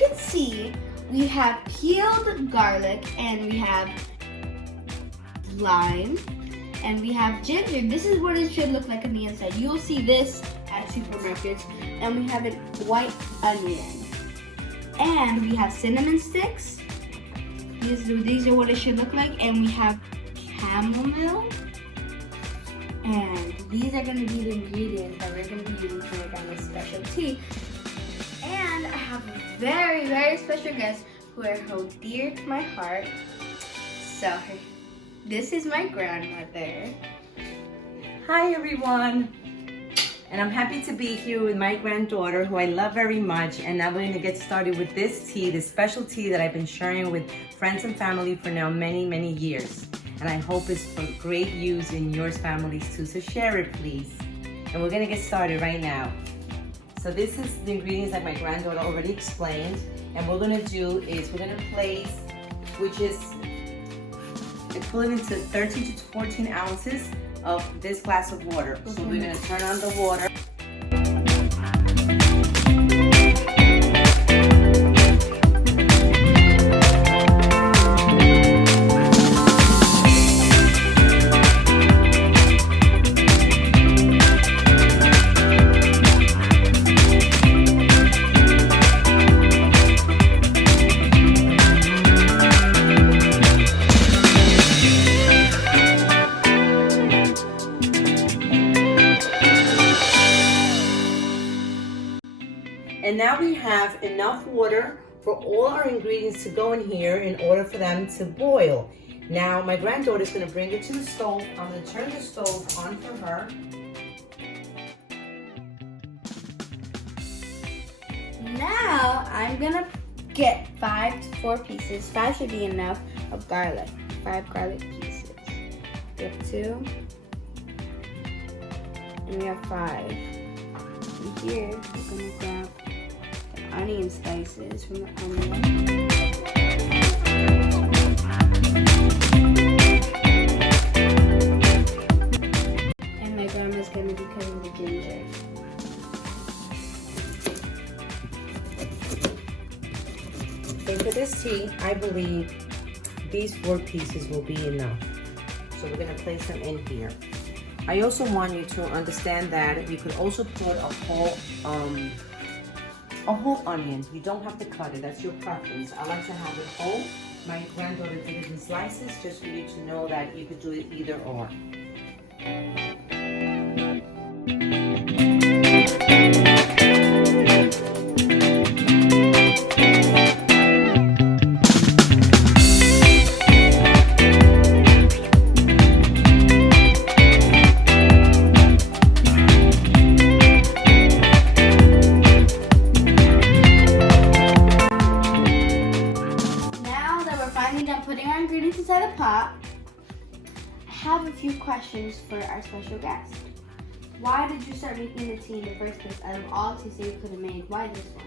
can see, we have peeled garlic and we have lime and we have ginger. This is what it should look like on the inside. You'll see this at supermarkets. And we have a white onion. And we have cinnamon sticks. These are what it should look like. And we have chamomile. And these are going to be the ingredients that we're going to be using to make our special tea. And I have a very, very special guest who I hold dear to my heart. So, this is my grandmother. Hi everyone. And I'm happy to be here with my granddaughter who I love very much. And now we're going to get started with this tea, this special tea that I've been sharing with friends and family for now many, many years. And I hope it's for great use in your families too. So share it, please. And we're gonna get started right now. So this is the ingredients that my granddaughter already explained. And what we're gonna do is we're gonna place, which is equivalent to 13 to 14 ounces of this glass of water. So we're gonna turn on the water. And now we have enough water for all our ingredients to go in here in order for them to boil. Now my granddaughter is going to bring it to the stove. I'm going to turn the stove on for her. Now I'm going to get 5 to 4 pieces. 5 should be enough of garlic. 5 garlic pieces. We have 2. And we have 5. And here we're going to grab onion slices from the onion. And my grandma's gonna be cutting the ginger. And for this tea, I believe these 4 pieces will be enough. So we're gonna place them in here. I also want you to understand that you could also put a whole onion. You don't have to cut it, that's your preference. I like to have it whole. My granddaughter did it in slices, just for you to know that you could do it either or. Inside the pot, I have a few questions for our special guest. Why did you start making the tea in the first place? Out of all teas that you could have made, why this one?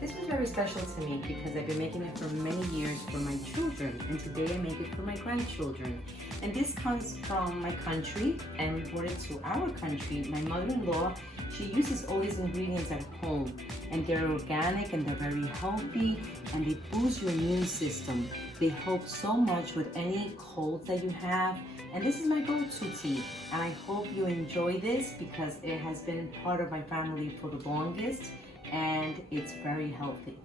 This was very special to me because I've been making it for many years for my children, and today I make it for my grandchildren. And this comes from my country, and we brought it to our country. My mother-in-law, she uses all these ingredients at home, and they're organic and they're very healthy, and they boost your immune system. They help so much with any colds that you have. And this is my go-to tea, and I hope you enjoy this because it has been part of my family for the longest, and it's very healthy.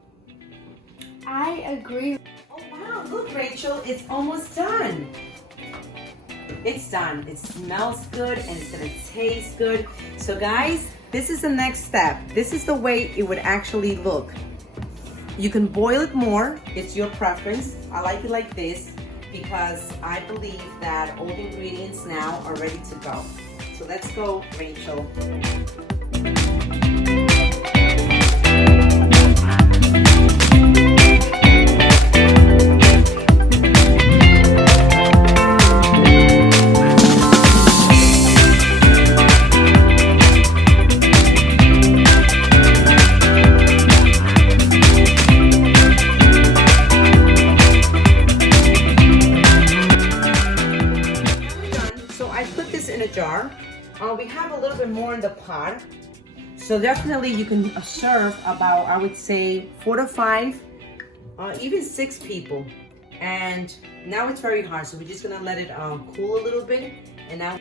I agree. Oh wow, look Rachel, it's almost done. It's done. It smells good and it's gonna taste good. So guys, this is the next step. This is the way it would actually look. You can boil it more, it's your preference. I like it like this because I believe that all the ingredients now are ready to go. So let's go, Rachel. Jar. We have a little bit more in the pot, So definitely you can serve about, I would say, 4 to 5, even 6 people. And now it's very hot, so we're just gonna let it cool a little bit. And now,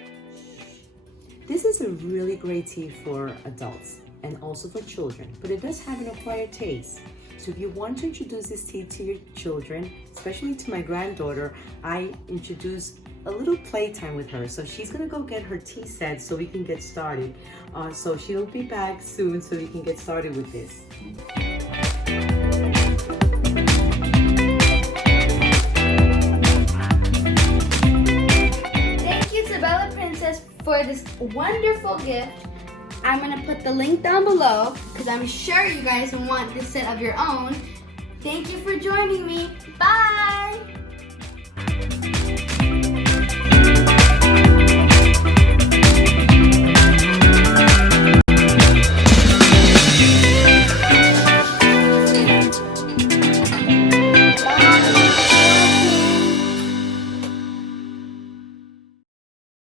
this is a really great tea for adults and also for children, but it does have an acquired taste. So if you want to introduce this tea to your children, especially to my granddaughter, I introduce a little playtime with her. So she's gonna go get her tea set so we can get started. So she'll be back soon so we can get started with this. Thank you to Bella Princess for this wonderful gift. I'm gonna put the link down below because I'm sure you guys want this set of your own. Thank you for joining me. Bye!